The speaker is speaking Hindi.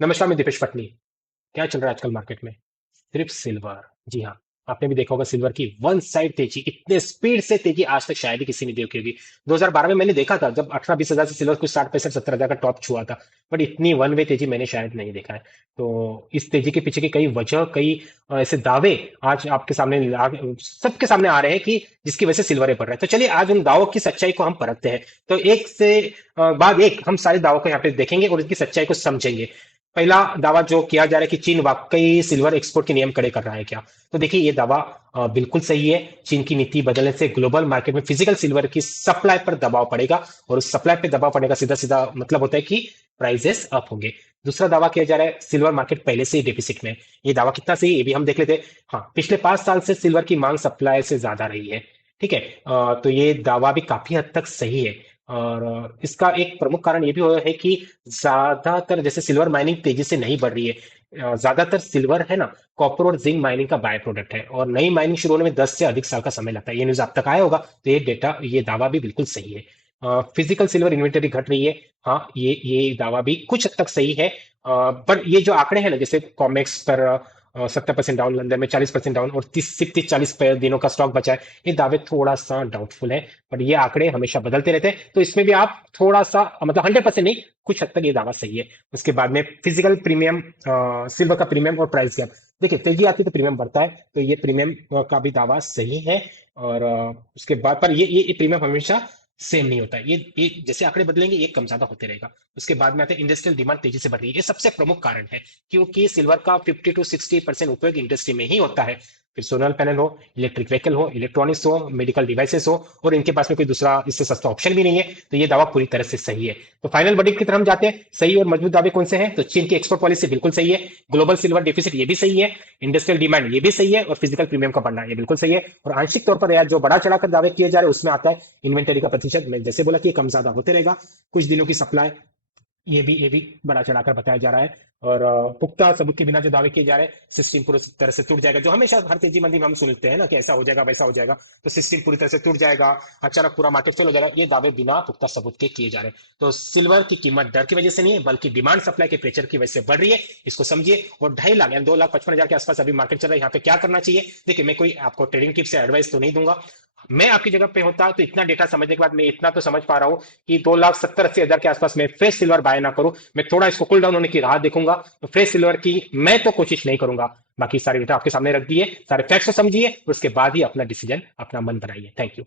नमस्कार, मैं दीपेश पटनी। क्या चल रहा है आजकल मार्केट में? सिर्फ सिल्वर। जी हाँ, आपने भी देखा होगा सिल्वर की वन साइड तेजी, इतने स्पीड से तेजी आज तक शायद ही किसी ने देखी होगी। 2012 में मैंने देखा था, जब 18-20 हजार से सिल्वर कुछ 60 65 70 हजार का टॉप छुआ था। बट इतनी वन वे तेजी मैंने शायद नहीं देखा है। तो इस तेजी के पीछे की कई वजह, कई ऐसे दावे आज आपके सामने सबके सामने आ रहे हैं कि जिसकी वजह से सिल्वर बढ़ रहा है। तो चलिए आज उन दावों की सच्चाई को हम परखते हैं। तो एक से बाद एक हम सारे दावों को यहाँ पे देखेंगे और इनकी सच्चाई को समझेंगे। पहला दावा जो किया जा रहा है कि चीन वाकई सिल्वर एक्सपोर्ट के नियम कड़े कर रहा है क्या? तो देखिए ये दावा बिल्कुल सही है। चीन की नीति बदलने से ग्लोबल मार्केट में फिजिकल सिल्वर की सप्लाई पर दबाव पड़ेगा, और उस सप्लाई पे दबाव पड़ने का सीधा सीधा मतलब होता है कि प्राइसेस अप होंगे। दूसरा दावा किया जा रहा है सिल्वर मार्केट पहले से ही डेफिसिट में है। ये दावा कितना सही है ये भी हम देख लेते हैं। हाँ, पिछले 5 साल से सिल्वर की मांग सप्लाई से ज्यादा रही है। ठीक है। तो ये दावा भी काफी हद तक सही है। और इसका एक प्रमुख कारण ये भी है कि ज्यादातर जैसे सिल्वर माइनिंग तेजी से नहीं बढ़ रही है। ज्यादातर सिल्वर है ना, कॉपर और जिंक माइनिंग का बाय प्रोडक्ट है, और नई माइनिंग शुरू होने में 10 से अधिक साल का समय लगता है। ये न्यूज आप तक आया होगा, तो ये दावा भी बिल्कुल सही है। फिजिकल सिल्वर इन्वेंटरी घट रही है। हाँ, ये दावा भी कुछ हद तक सही है। पर ये जो आंकड़े हैं ना, जैसे कॉमेक्स पर 70% डाउन, लंदन में 40% डाउन, और 30 40 दिनों का स्टॉक बचा है, ये दावे थोड़ा सा डाउटफुल है। बट ये आंकड़े हमेशा बदलते रहते हैं, तो इसमें भी आप थोड़ा सा मतलब 100% नहीं, कुछ हद तक ये दावा सही है। उसके बाद में फिजिकल प्रीमियम, सिल्वर का प्रीमियम और प्राइस गैप। देखिए तेजी आती है तो प्रीमियम बढ़ता है, तो ये प्रीमियम का भी दावा सही है। और उसके बाद पर ये प्रीमियम हमेशा सेम नहीं होता है। ये जैसे आंकड़े बदलेंगे ये कम ज्यादा होते रहेगा। उसके बाद में आते हैं इंडस्ट्रियल डिमांड तेजी से बढ़ रही है, ये सबसे प्रमुख कारण है। क्योंकि सिल्वर का 50 to 60% उपयोग इंडस्ट्री में ही होता है। फिर सोलर पैनल हो, इलेक्ट्रिक व्हीकल हो, इलेक्ट्रॉनिक्स हो, मेडिकल डिवाइसेस हो, और इनके पास में कोई दूसरा इससे सस्ता ऑप्शन भी नहीं है। तो ये दावा पूरी तरह से सही है। तो फाइनल वर्डिक्ट की तरफ हम जाते हैं। सही और मजबूत दावे कौन से हैं? तो चीन की एक्सपोर्ट पॉलिसी बिल्कुल सही है, ग्लोबल सिल्वर डिफिसिट ये भी सही है, इंडस्ट्रियल डिमांड ये भी सही है, और फिजिकल प्रीमियम का बढ़ना ये बिल्कुल सही है। और आंशिक तौर पर यार जो बड़ा चढ़ाकर दावे किए जा रहे हैं उसमें आता है इन्वेंटरी का प्रतिशत। मैं जैसे बोला कि ये कम ज्यादा होते रहेगा। कुछ दिनों की सप्लाई, ये भी बड़ा चढ़ाकर बताया जा रहा है। और पुख्ता सबूत के बिना जो दावे किए जा रहे हैं, सिस्टम पूरी तरह से टूट जाएगा, जो हमेशा हर तेजी मंदी में हम सुनते हैं ना कि ऐसा हो जाएगा वैसा हो जाएगा, तो सिस्टम पूरी तरह से टूट जाएगा, अचानक पूरा मार्केट फेल हो जाएगा, ये दावे बिना पुख्ता सबूत के किए जा रहे हैं। तो सिल्वर की कीमत डर की वजह से नहीं है, बल्कि डिमांड सप्लाई के प्रेशर की वजह से बढ़ रही है। इसको समझिए। और 2.5 लाख यानी 2,55,000 के आसपास अभी मार्केट चल रहा है। यहाँ पे क्या करना चाहिए? देखिए मैं कोई आपको ट्रेडिंग टिप्स या एडवाइस तो नहीं दूंगा। मैं आपकी जगह पे होता तो इतना डेटा समझने के बाद मैं इतना तो समझ पा रहा हूं कि 2,70,80 हजार के आसपास में फ्रेश सिल्वर बाय ना करूं। मैं थोड़ा इसको कूल डाउन होने की राह देखूंगा। तो फ्रेश सिल्वर की मैं तो कोशिश नहीं करूंगा। बाकी सारे डेटा आपके सामने रख दिए, सारे फैक्ट्स को समझिए, उसके बाद ही अपना डिसीजन, अपना मन बनाइए। Thank you.